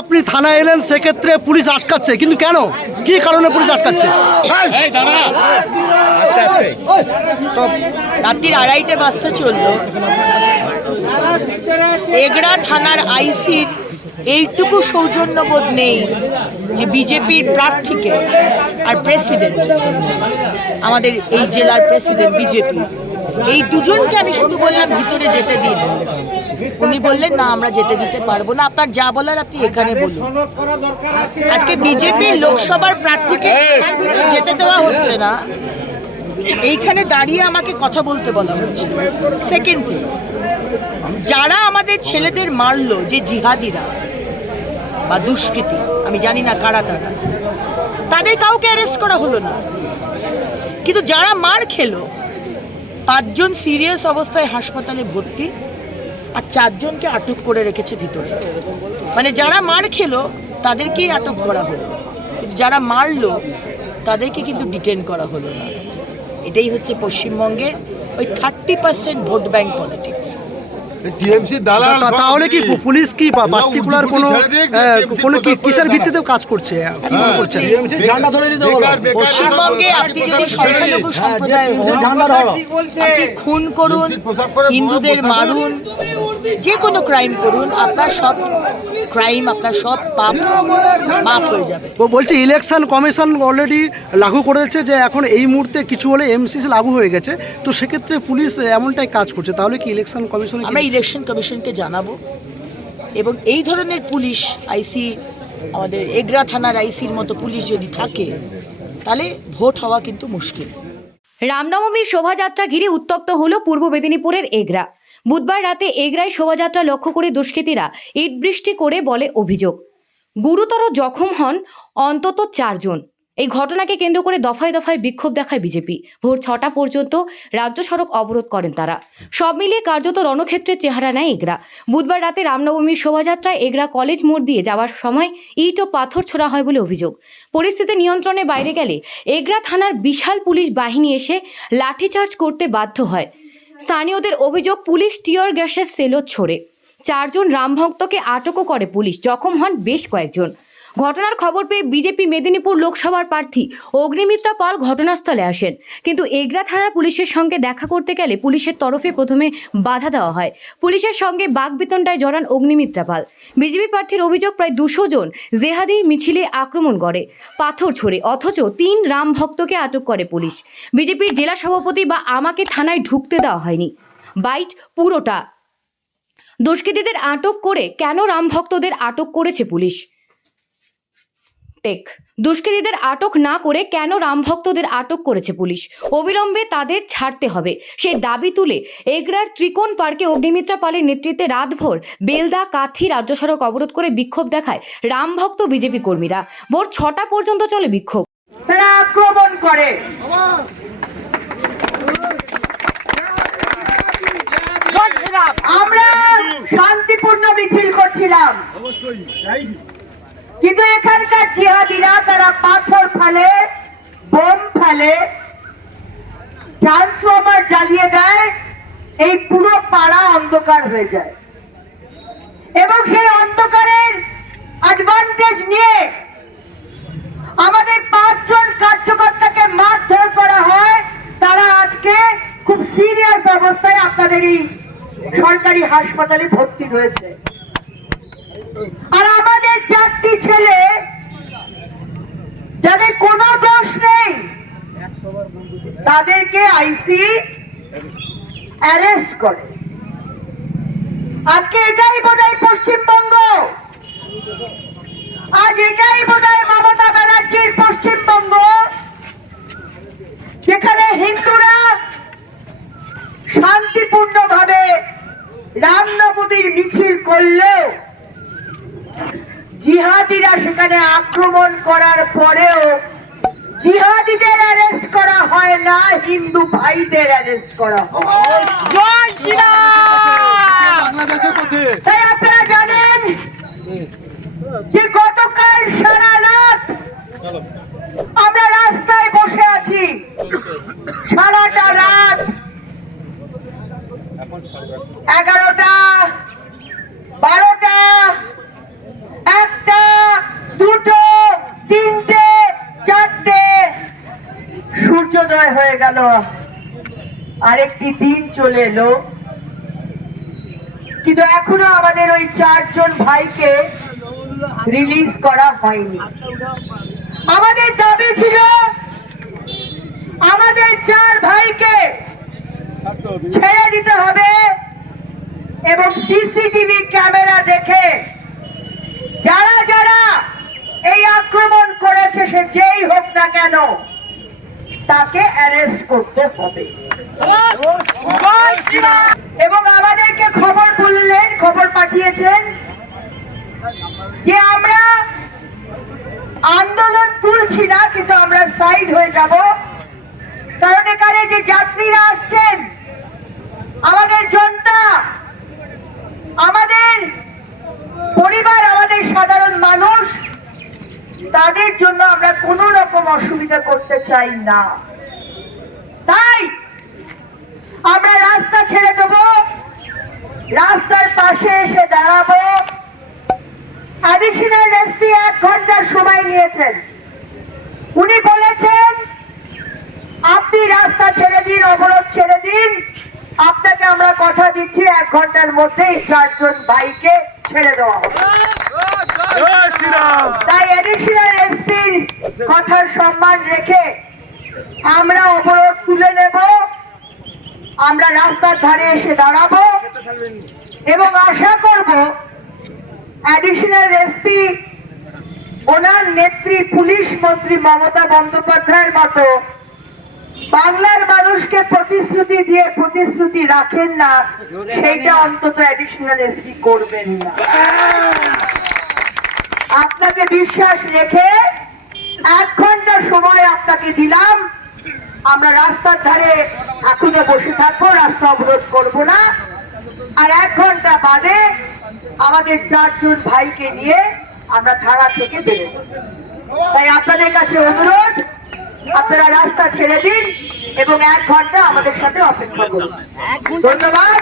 আপনি থানায় এলেন, সেক্ষেত্রে পুলিশ আটকাচ্ছে, কিন্তু কেন, কি কারণে পুলিশ আটকাচ্ছে? রাত্রির 2:30 বাজতে চললো। এগরা থানার আইসির এইটুকু সৌজন্যবোধ নেই যে বিজেপির প্রার্থীকে আর প্রেসিডেন্ট, আমাদের এই জেলার প্রেসিডেন্ট বিজেপি, এই দুজনকে আমি শুধু বললাম ভিতরে যেতে দিন। উনি বললেন না, আমরা যেতে দিতে পারবো না, আপনার যা বলার আপনি এখানে বলুন। আজকে বিজেপির লোকসভার প্রার্থীকে যেতে দেওয়া হচ্ছে না, এইখানে দাঁড়িয়ে আমাকে কথা বলতে বলা হচ্ছে। সেকেন্ড থিং, যারা আমাদের ছেলেদের মারলো, যে জিহাদিরা বা দুষ্কৃতী, আমি জানি না কারা তারা, তাদের কাউকে অ্যারেস্ট করা হলো না। কিন্তু যারা মার খেলো, 5 জন সিরিয়াস অবস্থায় হাসপাতালে ভর্তি, আর 4 জনকে আটক করে রেখেছে ভিতরে। মানে যারা মার খেলো তাদেরকেই আটক করা হলো, কিন্তু যারা মারলো তাদেরকে কিন্তু ডিটেন করা হলো না। এটাই হচ্ছে পশ্চিমবঙ্গের ওই 30% ভোট ব্যাংক পলিটিক্স। তাহলে কি পুলিশ কি পার্টিকুলার কোনো কিসের ভিত্তিতে কাজ করছে? পশ্চিমবঙ্গে আপনি যদি সংখ্যালঘু সম্প্রদায় আপনি খুন করুন, হিন্দুদের মারুন, যে কোনো ক্রাইম করুন, আপনার সব ক্রাইম, আপনার সব পাপ মাফ হয়ে যাবে। বলছি ইলেকশন কমিশন অলরেডি লাগু করেছে যে এখন এই মুহূর্তে কিছু হলে এমসিসি লাগু হয়ে গেছে, তো সেক্ষেত্রে পুলিশ এমনটাই কাজ করছে, তাহলে কি ইলেকশন কমিশন? আমরা ইলেকশন কমিশনকে জানাবো, এবং এই ধরনের পুলিশ আইসি, আমাদের এগরা থানার আইসির মতো পুলিশ যদি থাকে, তাহলে ভোট হওয়া কিন্তু মুশকিল। রামনবমীর শোভাযাত্রা ঘিরে উত্তপ্ত হলো পূর্ব মেদিনীপুরের এগরা। বুধবার রাতে এগরায় শোভাযাত্রা লক্ষ্য করে দুষ্কৃতীরা ইট বৃষ্টি করে বলে অভিযোগ। গুরুতর জখম হন অন্তত 4 জন। এই ঘটনাকে কেন্দ্র করে দফায় দফায় বিক্ষোভ দেখায় বিজেপি। ভোর 6টা পর্যন্ত রাজ্য সড়ক অবরোধ করেন তারা। সব মিলিয়ে কার্যত রণক্ষেত্রের চেহারা নেয় এগরা। বুধবার রাতে রামনবমীর শোভাযাত্রায় এগরা কলেজ মোড় দিয়ে যাওয়ার সময় ইট ও পাথর ছোড়া হয় বলে অভিযোগ। পরিস্থিতি নিয়ন্ত্রণে বাইরে গেলে এগরা থানার বিশাল পুলিশ বাহিনী এসে লাঠিচার্জ করতে বাধ্য হয়। স্থানীয়দের অভিযোগ, পুলিশ টিয়ার গ্যাসের সেলো ছোড়ে। 4 জন রামভক্তকে আটকও করে পুলিশ, জখম হন বেশ কয়েকজন। ঘটনার খবর পেয়ে বিজেপি মেদিনীপুর লোকসভার প্রার্থী অগ্নিমিত্রা পাল ঘটনাস্থলে আসেন, কিন্তু এগরা থানার পুলিশের সঙ্গে দেখা করতে গেলে পুলিশের তরফে প্রথমে বাধা দেওয়া হয়। পুলিশের সঙ্গে বাকবিতণ্ডায় জড়ান অগ্নিমিত্রা পাল। বিজেপি প্রার্থীর অভিযোগ, প্রায় 200 জন জেহাদি মিছিলে আক্রমণ করে, পাথর ছোড়ে, অথচ 3 রাম ভক্তকে আটক করে পুলিশ। বিজেপির জেলা সভাপতি বা আমাকে থানায় ঢুকতে দেওয়া হয়নি। বাইট পুরোটা। দুষ্কৃতীদের আটক করে কেন রাম ভক্তদের আটক করেছে পুলিশ? দুষ্কৃতীদের আটক না করে কেন রামভক্তদের আটক করেছে পুলিশ? অবিলম্বে তাদের ছাড়তে হবে, সেই দাবি তুলে এগরার ত্রিকোণ পার্কে অগ্নিমিত্রা পালের নেতৃত্বে রাতভর বেলদা কাথি রাজ্য সড়ক অবরোধ করে বিক্ষোভ দেখায় রামভক্ত বিজেপি কর্মীরা। ভোর 6টা পর্যন্ত চলে বিক্ষোভ। তারা আক্রমণ করে, আমরা শান্তিপূর্ণ মিছিল করছিলাম, কিন্তু এখানকার জিহাদিরা তারা পাথর ফেলে, বোম ফেলে, ট্রান্সফরমার জ্বালিয়ে দেয়, এই পুরো পাড়া অন্ধকার হয়ে যায়। এবং সেই অন্ধকারের অ্যাডভান্টেজ নিয়ে আমাদের 5 জন কার্যকর্তাকে মারধর করা হয়। তারা আজকে খুব সিরিয়াস অবস্থায় আপনাদের এই সরকারি হাসপাতালে ভর্তি রয়েছে। আর আমাদের 4টি ছেলে, যাদের কোনো দোষ নেই, তাদেরকে আইসি অ্যারেস্ট করে। আজকে এটাই বোধহয় পশ্চিমবঙ্গ, আজ এটাই বোধহয় মমতা ব্যানার্জির পশ্চিমবঙ্গ, যেখানে হিন্দুরা শান্তিপূর্ণভাবে রামনবমীর মিছিল করলেও জিহাদিরা সেখানে আক্রমণ করার পরেও জিহাদিদের অ্যারেস্ট করা হয় না, হিন্দু ভাইদের অ্যারেস্ট করা হয়। জয় শ্রীরাম। তাই আপনারা জানেন যে গতকাল সারা রাত আমরা রাস্তায় বসে আছি, সারাটা রাত, 11টা, 12টা, 1টা, দুটো, তিনটে, চারটে, সূর্যোদয় হয়ে গেল, আরেকটি দিন চলে এলো, কিন্তু এখনো আমাদের ওই 4 জন ভাইকে রিলিজ করা হয়নি। আমাদের দাবি ছিল আমাদের 4 ভাইকে ছেড়ে দিতে হবে এবং সিসিটিভি ক্যামেরা দেখে যারা যারা এই আক্রমণ করেছে সে যেই হোক না কেন তাকে অ্যারেস্ট করতে হবে। এবং আমাদেরকে খবর পাঠিয়েছেন যে আমরা আন্দোলন তুলছি না, কিন্তু আমরা সাইড হয়ে যাব, কারণ এখানে যে যাত্রীরা আসছেন, আমাদের জনতা, আমাদের পরিবার, আমাদের সাধারণ মানুষ, তাদের জন্য আমরা কোনো রকম অসুবিধা করতে চাই না। তাই আমরা রাস্তা ছেড়ে দেব, রাস্তার পাশে এসে দাঁড়াবো। অ্যাডিশনাল এসপি 1 ঘন্টার সময় নিয়েছেন। উনি বলেছেন আপনি রাস্তা ছেড়ে দিন, অবরোধ ছেড়ে দিন, আপনাকে আমরা কথা দিচ্ছি 1 ঘন্টার মধ্যেই 4 জন ভাইকে ছেড়ে দেওয়া হবে। তাই অ্যাডিশনাল এসপির কথার সম্মান রেখে আমরা অবরোধ তুলে নেব, আমরা রাস্তার ধারে এসে দাঁড়াবো এবং আশা করব অ্যাডিশনাল এসপি ওনার নেত্রী পুলিশ মন্ত্রী মমতা বন্দ্যোপাধ্যায়ের মতো বাংলার মানুষকে প্রতিশ্রুতি দিয়ে প্রতিশ্রুতি রাখেন না, সেইটা অন্তত অ্যাডিশনাল এসপি করবেন না। আপনাকে বিশ্বাস রেখে 1 ঘন্টা সময় আপনাকে দিলাম, আমরা রাস্তার ধারে এখনো বসে থাকবো, রাস্তা অবরোধ করবো না, আর 1 ঘন্টা বাদে আমাদের 4 জন ভাইকে নিয়ে আমরা ধারা থেকে বেরোবো। তাই আপনাদের কাছে অনুরোধ, আপনারা রাস্তা ছেড়ে দিন এবং 1 ঘন্টা আমাদের সাথে অপেক্ষা করুন। ধন্যবাদ।